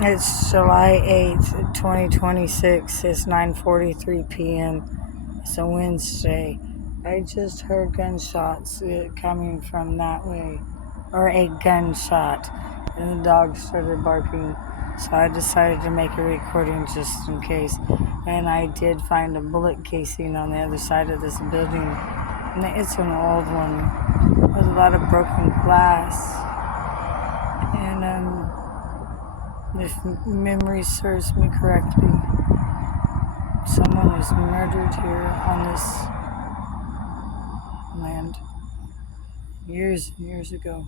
It's July 8th, 2026. It's 9:43 p.m. It's a Wednesday. I just heard gunshots coming from that way, or a gunshot, and the dog started barking. So I decided to make a recording just in case. And I did find a bullet casing on the other side of this building. And it's an old one with a lot of broken glass. And if memory serves me correctly, someone was murdered here on this land years and years ago.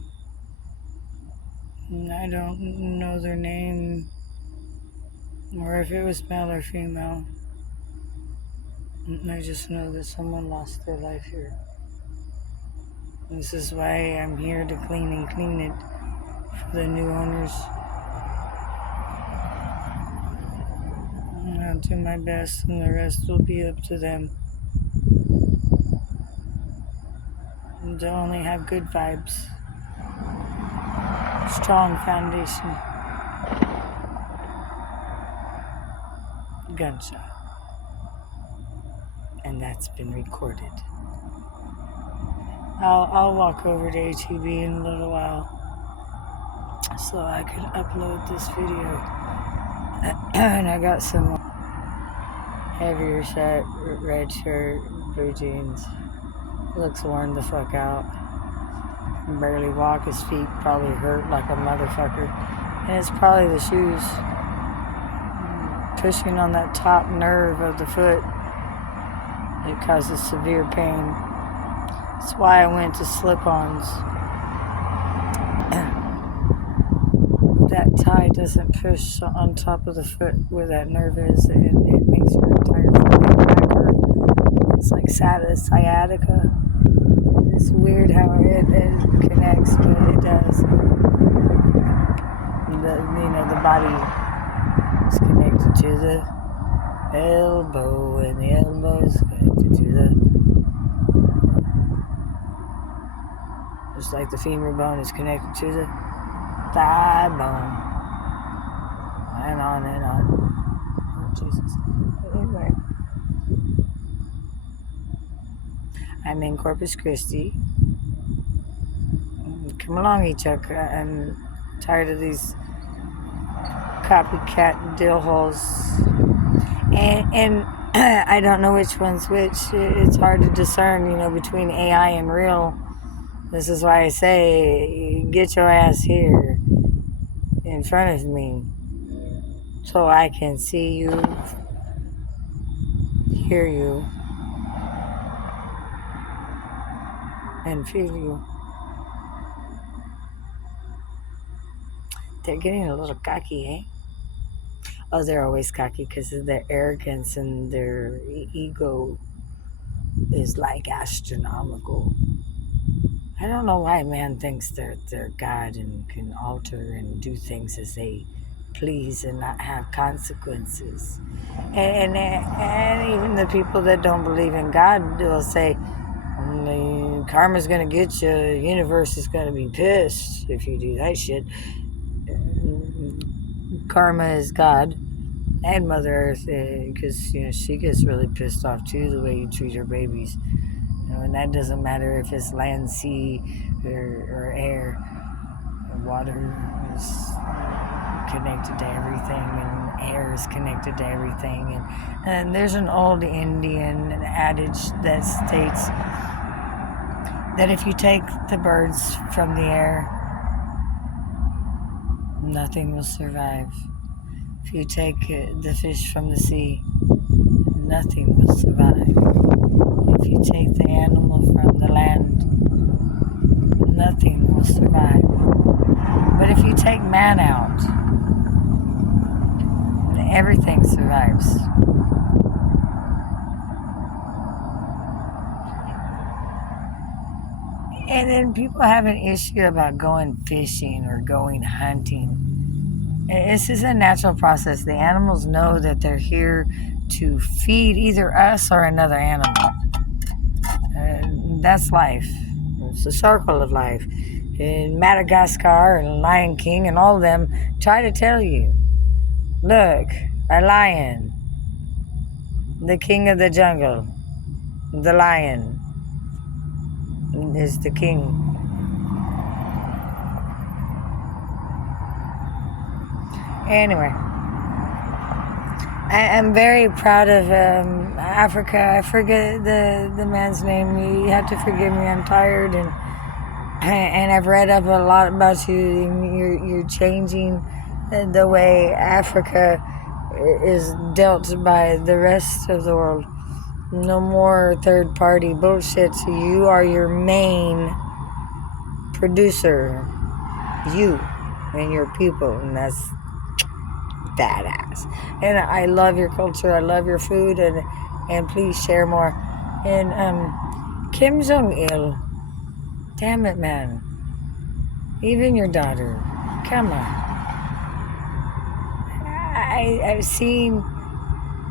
And I don't know their name or if it was male or female. I just know that someone lost their life here. This is why I'm here to clean it for the new owners. I'll do my best, and the rest will be up to them. And to only have good vibes. Strong foundation. Gunshot. And that's been recorded. I'll walk over to HEB in a little while so I can upload this video. And I got some heavier set, red shirt, blue jeans. Looks worn the fuck out. Can barely walk. His feet probably hurt like a motherfucker. And it's probably the shoes. Pushing on that top nerve of the foot. It causes severe pain. That's why I went to slip-ons. That tie doesn't push on top of the foot where that nerve is, and it makes your entire foot back hurt. It's like sciatica. It's weird how it connects, but it does. The body is connected to the elbow, and the elbow is connected to just like the femur bone is connected to the thigh bone, and on and on. Oh, Jesus. Anyway, I'm in Corpus Christi. Come along, Chuck. I'm tired of these copycat dill holes, and I don't know which one's which. It's hard to discern, between AI and real. This is why I say, get your ass here in front of me so I can see you, hear you, and feel you. They're getting a little cocky, eh? Oh, they're always cocky because of their arrogance, and their ego is like astronomical. I don't know why man thinks they're God and can alter and do things as they please and not have consequences. And even the people that don't believe in God will say, karma's going to get you, the universe is going to be pissed if you do that shit. Karma is God and Mother Earth, because she gets really pissed off too, the way you treat her babies. And that doesn't matter if it's land, sea, or air. Water is connected to everything, and air is connected to everything. And there's an old Indian adage that states that if you take the birds from the air, nothing will survive. If you take the fish from the sea, nothing will survive. If you take the animal from the land, nothing will survive. But if you take man out, everything survives. And then people have an issue about going fishing or going hunting. This is a natural process. The animals know that they're here to feed either us or another animal. That's life. It's the circle of life. In Madagascar and Lion King and all of them try to tell you Look, a lion. The king of the jungle. The lion is the king. Anyway, I'm very proud of Africa. I forget the man's name. You have to forgive me. I'm tired, and I've read up a lot about you. You're changing the way Africa is dealt by the rest of the world. No more third party bullshit. You are your main producer. You and your people, and that's badass. And I love your culture. I love your food, and please share more. And Kim Jong-il, damn it, man. Even your daughter, come on. I've seen,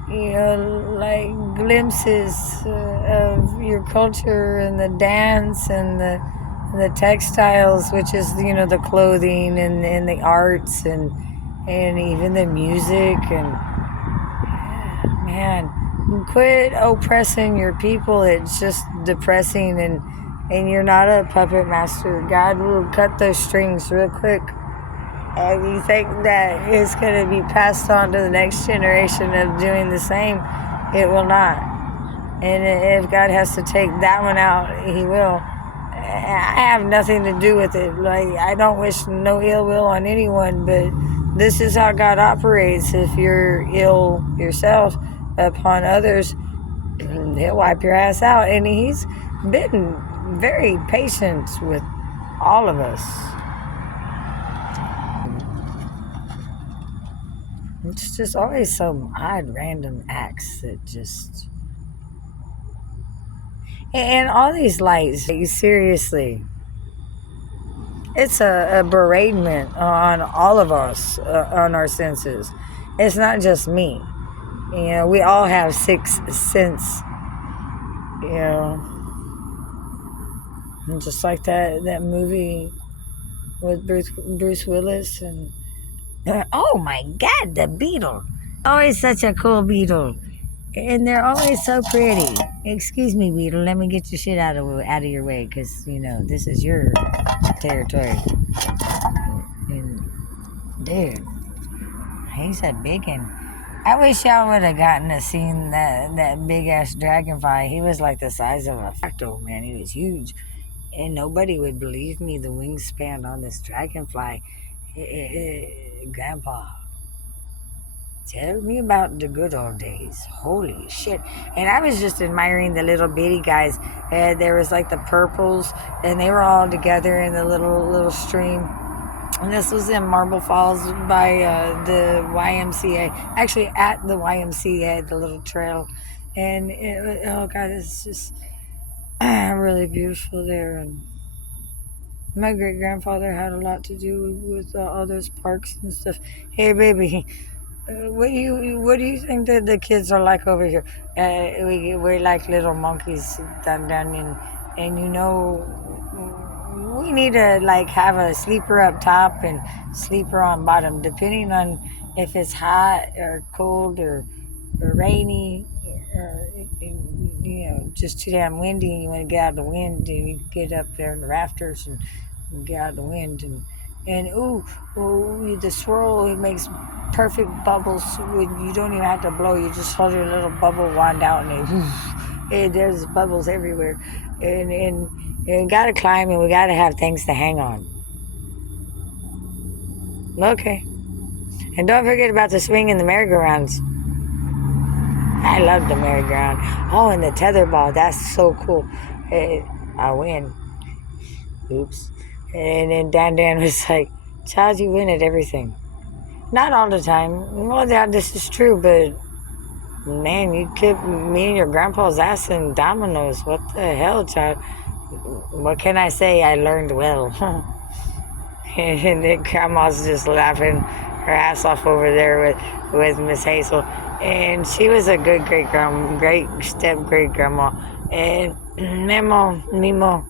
like glimpses of your culture and the dance and the textiles, which is the clothing and the arts and even the music. And man, quit oppressing your people. It's just depressing, and you're not a puppet master. God will cut those strings real quick. And you think that it's going to be passed on to the next generation of doing the same? It will not. And if God has to take that one out, He will. I have nothing to do with it. Like, I don't wish no ill will on anyone, but this is how God operates. If you're ill yourself upon others, He'll wipe your ass out. And He's been very patient with all of us. It's just always some odd random acts that just... And all these lights, seriously, it's a beratement on all of us, on our senses. It's not just me. We all have sixth sense, And just like that movie with Bruce Willis and... Oh my God, the beetle. Always such a cool beetle. And they're always so pretty. Excuse me, beetle. Let me get your shit out of your way, because, this is your territory. And, dude, he's a big one. I wish y'all would have gotten to see that big-ass dragonfly. He was like the size of a fractal, man. He was huge. And nobody would believe me, the wingspan on this dragonfly. Grandpa, tell me about the good old days. Holy shit. And I was just admiring the little bitty guys. There was like the purples, and they were all together in the little stream. And this was in Marble Falls by the YMCA. Actually, at the YMCA, the little trail. And oh God, it's just really beautiful there. And my great grandfather had a lot to do with all those parks and stuff. Hey, baby, what do you think that the kids are like over here? We're like little monkeys down and we need to like have a sleeper up top and sleeper on bottom, depending on if it's hot or cold or rainy or just too damn windy and you want to get out of the wind, and you get up there in the rafters and get out of the wind. And ooh, the swirl, it makes perfect bubbles. You don't even have to blow. You just hold your little bubble wand out, and there's bubbles everywhere. And we gotta climb, and we gotta have things to hang on. Okay. And don't forget about the swing and the merry-go-rounds. I love the merry-go-round. Oh, and the tetherball. That's so cool. I win. Oops. And then Dan was like, child, you win at everything. Not all the time. Well, yeah, this is true, but man, you kicked me and your grandpa's ass in dominoes. What the hell, child? What can I say? I learned well. And then grandma's just laughing her ass off over there with Miss Hazel. And she was a good great step-great grandma. And Mimo,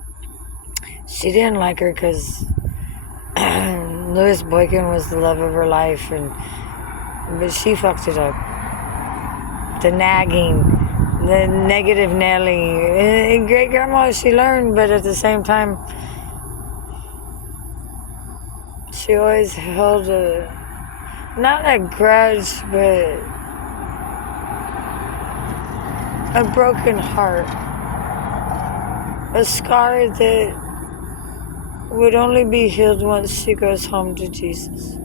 she didn't like her because Louis Boykin was the love of her life, and But she fucked it up. The nagging, the negative Nelly. And great grandma, she learned, but at the same time, she always held not a grudge, but a broken heart. A scar that would only be healed once she goes home to Jesus.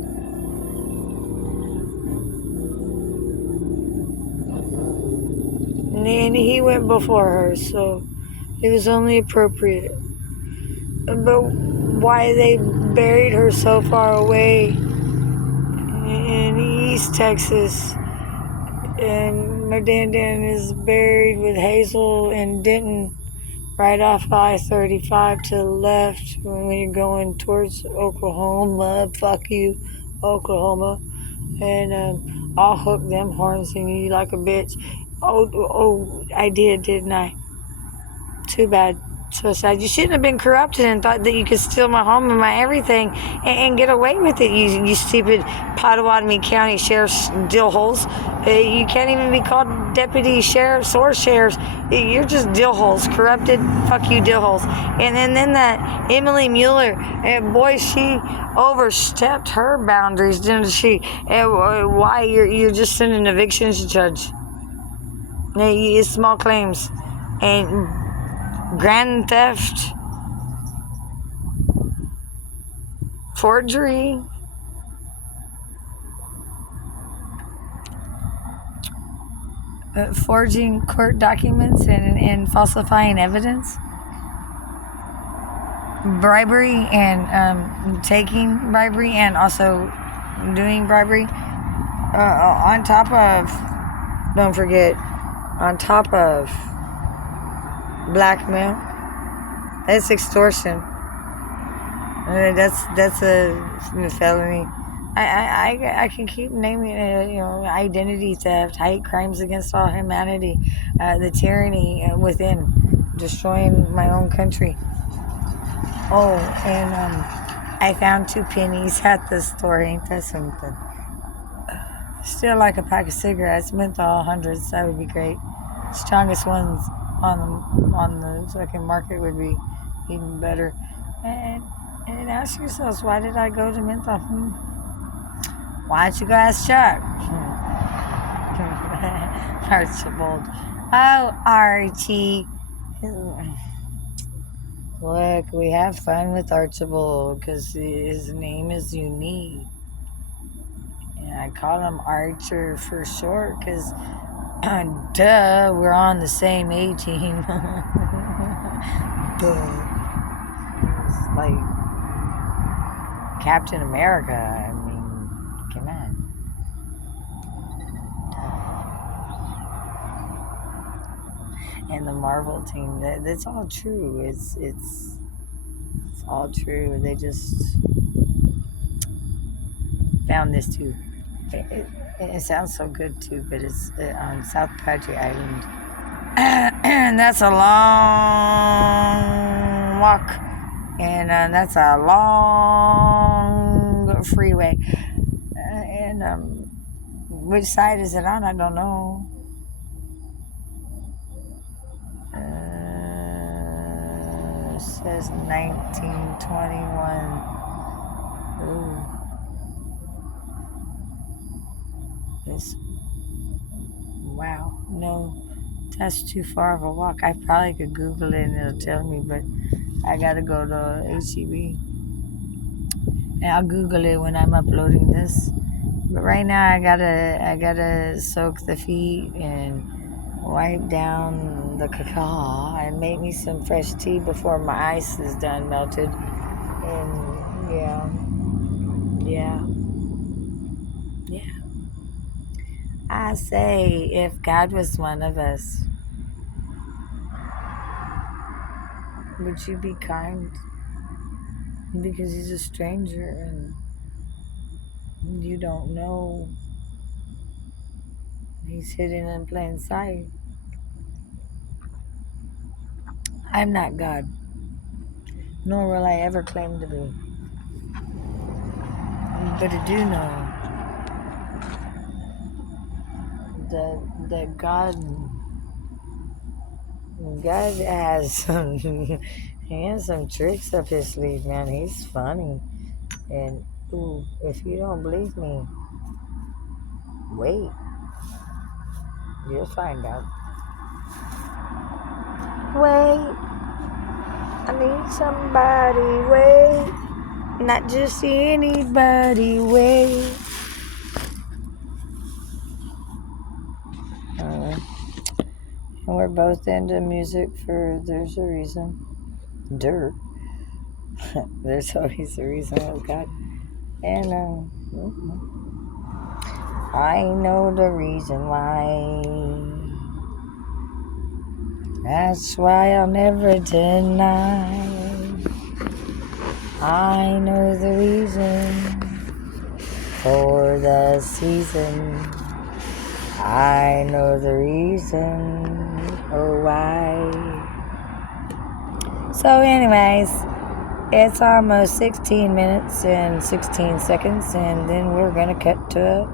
And he went before her, so it was only appropriate. But why they buried her so far away in East Texas, and my Dan is buried with Hazel in Denton, right off I-35 to the left when you're going towards Oklahoma. Fuck you, Oklahoma. And I'll hook them horns in you like a bitch. Oh, I did, didn't I? Too bad. So sad. You shouldn't have been corrupted and thought that you could steal my home and my everything and get away with it, you stupid Pottawatomie County Sheriff's dill holes. You can't even be called deputy sheriffs or sheriffs. You're just dill holes, corrupted. Fuck you, dill holes. And then that Emily Mueller, boy, she overstepped her boundaries, didn't she? Why? You're just an evictions judge. It's small claims. And grand theft, forgery, forging court documents and falsifying evidence, bribery and taking bribery and also doing bribery, on top of, don't forget, on top of blackmail. That's extortion. That's a felony. I can keep naming it, identity theft, hate crimes against all humanity, the tyranny within, destroying my own country. Oh, and I found 2 pennies at the store. Ain't that something? Still like a pack of cigarettes, menthol hundreds. That would be great. Strongest ones on the fucking market would be even better. And ask yourselves, why did I go to menthol? Why don't you go ask Chuck? Archibald. Oh, Archie. Look, we have fun with Archibald because his name is unique. And I call him Archer for short because, duh, we're on the same A team. Duh. It's like Captain America. I mean, come on. And the Marvel team, that's all true. It's all true. They just found this too. It sounds so good too, but it's on South Padre Island. And that's a long walk. And that's a long freeway. And which side is it on? I don't know. It says 1921. Ooh. Wow. No, that's too far of a walk. I probably could Google it and it'll tell me, but I gotta go to HEB. And I'll Google it when I'm uploading this. But right now I gotta soak the feet and wipe down the cacao and make me some fresh tea before my ice is done melted. And yeah. I say, if God was one of us, would you be kind? Because he's a stranger and you don't know he's hidden in plain sight. I'm not God, nor will I ever claim to be. But I do know that God has some he has some tricks up his sleeve, man. He's funny. And ooh, if you don't believe me, wait. You'll find out. Wait. I need somebody. Wait. Not just anybody. Wait. And we're both into music for there's a reason. Dirt. There's always a reason, oh God. And I know the reason why. That's why I'll never deny. I know the reason for the season. I know the reason, oh why. So anyways, it's almost 16 minutes and 16 seconds, and then we're gonna cut to